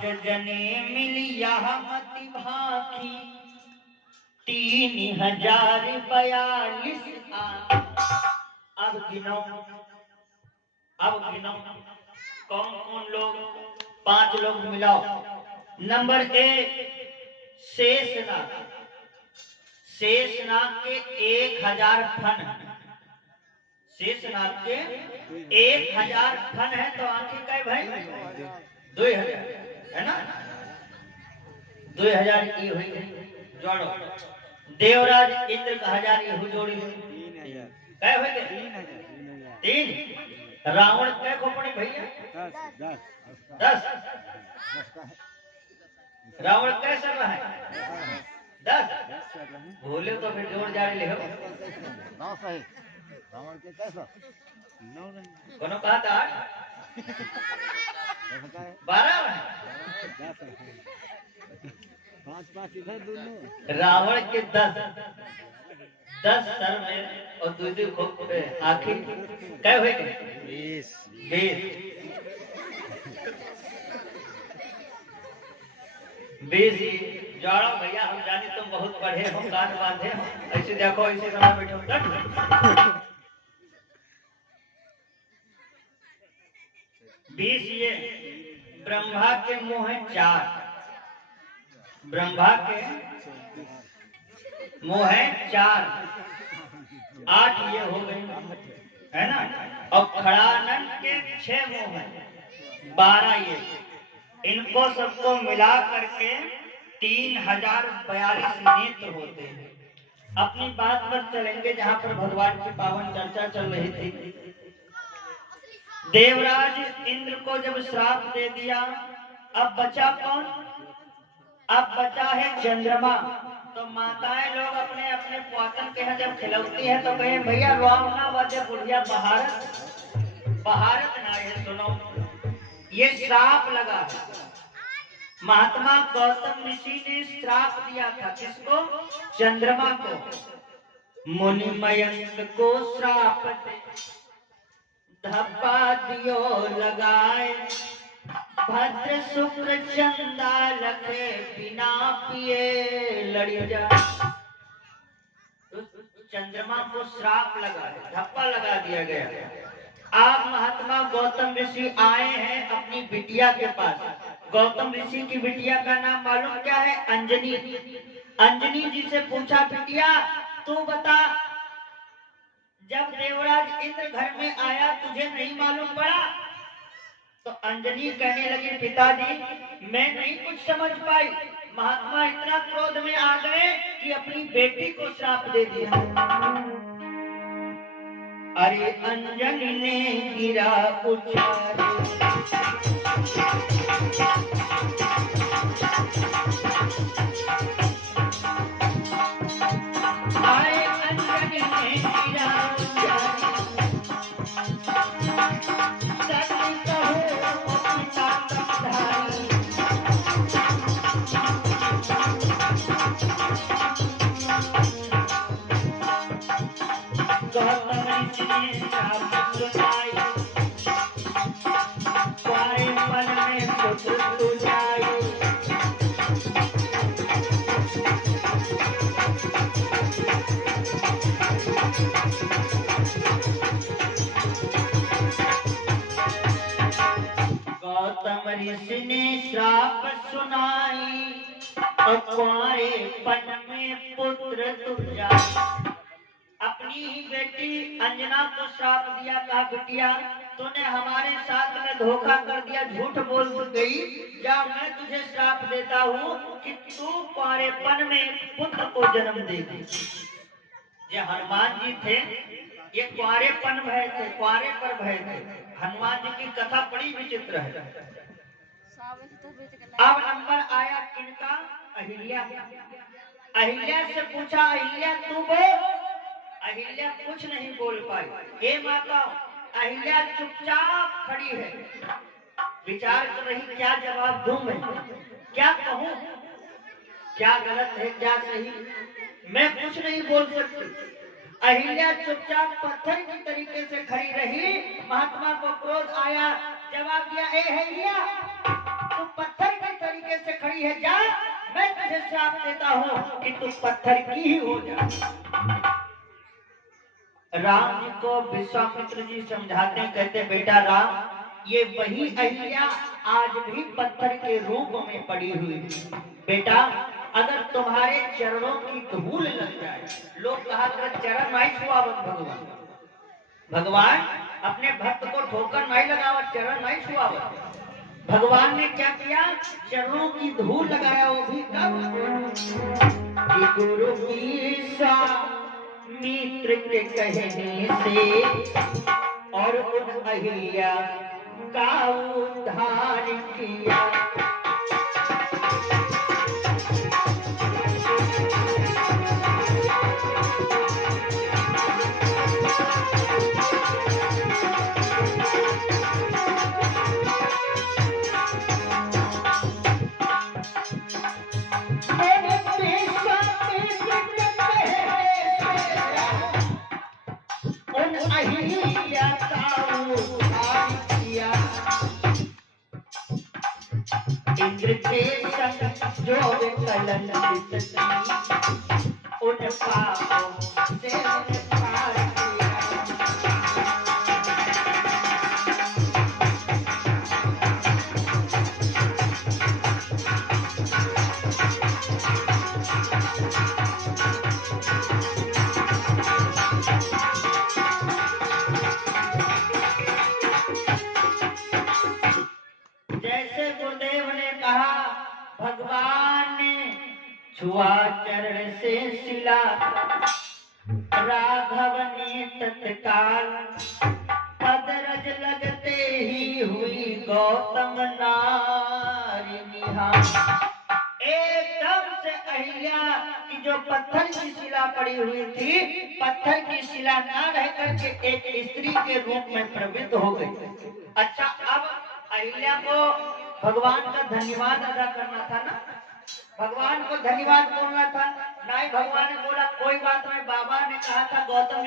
5 जने मिली यह मति भाखी 3042 अब गिनो कौन कौन लोग 5 लोग मिलाओ। नंबर 1 शेषनाग के 1000 फन शेषनाग के 1000 फन है तो आंखें क्या भाई 2000 है ना 2000 की हुई जोड़ो। देवराज इंद्र का 1000 ये हुई जोड़ी क्या हो गए 3। रावण क्या खोपड़ी भैया 10 रावण कैसा रहा है 10 बोले तो फिर जोड़ जाड़ ले हो रावण के कैसा कोनो कहा था 12 5 इधर दोनों रावण के 10 सर में और दूसरी खोप आखिर क्या हुए 20 जोड़ो भैया हम जाने तुम बहुत पढ़े हो कान बांधे हो ऐसे देखो ऐसे समय बैठो 20 ये ब्रह्मा के मुंह है 4 ब्रह्मा के मुंह है 4 8 ये हो गए है ना। और खड़ानन के 6 मुंह है 12 ये इनको सबको मिला करके 3042 नेत्र होते हैं। अपनी बात पर चलेंगे जहां पर भगवान की पावन चर्चा चल रही थी। देवराज इंद्र को जब श्राप दे दिया अब बचा कौन अब बचा है चंद्रमा। तो माताएं लोग अपने अपने पोतन के यहाँ जब खिलौती है तो कहे भैया रोना वादे बुढ़िया बहारत ना है सुनो ये श्राप लगा। महात्मा गौतम ऋषि ने श्राप दिया था किसको चंद्रमा को। मुनि मयंक को श्राप दे धप्पा दियो लगाए भद्र शुक्र चंदा लखे बिना पिए लड़ी जाए। चंद्रमा को श्राप लगा धप्पा लगा दिया गया। आप महात्मा गौतम ऋषि आए हैं अपनी बिटिया के पास। गौतम ऋषि की बिटिया का नाम मालूम क्या है अंजनी। अंजनी जी से पूछा बिटिया तू बता जब देवराज इंद्र घर में आया तुझे नहीं मालूम पड़ा। तो अंजनी कहने लगी पिताजी मैं नहीं कुछ समझ पाई। महात्मा इतना क्रोध में आ गए कि अपनी बेटी को श्राप दे दिया। अरे अंजनी ने गिरा उछाले आए अंजनी ने गिरा उछाले सच कहो पिता समझाई। गौतम ऋषि ने श्राप सुनाई क्वारे मन में पुत्र तू जाई। गौतम ऋषि ने श्राप सुनाई और कुंवारे पन में पुत्र तू जाई। अपनी ही बेटी अंजना को श्राप दिया कहा बिटिया तूने हमारे साथ में धोखा कर दिया झूठ बोल गई जा मैं तुझे श्राप देता हूँ कि तू कुंवारेपन में पुत्र को जन्म देगी। ये हनुमान जी थे ये कुंवारेपन भय थे कुंवारे पर भय थे। हनुमान जी की कथा बड़ी विचित्र है। अब नंबर आया किनका अहिल्या। अहिल्या से पूछा अहिल्या तू बोल। अहिल्या कुछ नहीं बोल पाई। हे माता अहिल्या चुपचाप खड़ी है विचार कर रही क्या जवाब दूं मैं क्या कहूं क्या गलत है क्या सही मैं कुछ नहीं बोल सकती। अहिल्या चुपचाप पत्थर की तरीके से खड़ी रही। महात्मा को क्रोध आया जवाब दिया ए अहिल्या तू पत्थर की पड़ी है, जा मैं तुझे श्राप देता हूँ कि तू पत्थर की ही हो जा। राम जी को विश्वामित्र जी समझाते हैं, कहते बेटा राम, ये वही अहिल्या आज भी पत्थर के रूप में पड़ी हुई है। बेटा अगर तुम्हारे चरणों की धूल लग जाए, लोग कहा कर चरण नहीं छुआवत भगवान, भगवान अपने भक्त को ठोकर नहीं लगावत, चरण नहीं छुआवत। भगवान ने क्या किया, चरणों की धूल लगाया, वो भी कब कि गुरु की मित्र के कहने से और उन अहिल्या का उद्धार किया। इंद्र के संग जो कलंकित उन पापों से पार किया। जैसे गुरुदेव ने कहा, भगवान ने छुआ चरण से शिला, राघव ने तत्काल पदरज लगते ही हुई गौतम नारी निहार। एकदम से अहिल्या की जो पत्थर की शिला पड़ी हुई थी, पत्थर की शिला ना रह करके एक स्त्री के रूप में प्रवृत्त हो गई। अच्छा, अब अहिल्या को भगवान का धन्यवाद अदा करना था ना, भगवान को धन्यवाद बोलना था। नहीं, भगवान ने बोला कोई बात नहीं, बाबा ने कहा था, गौतम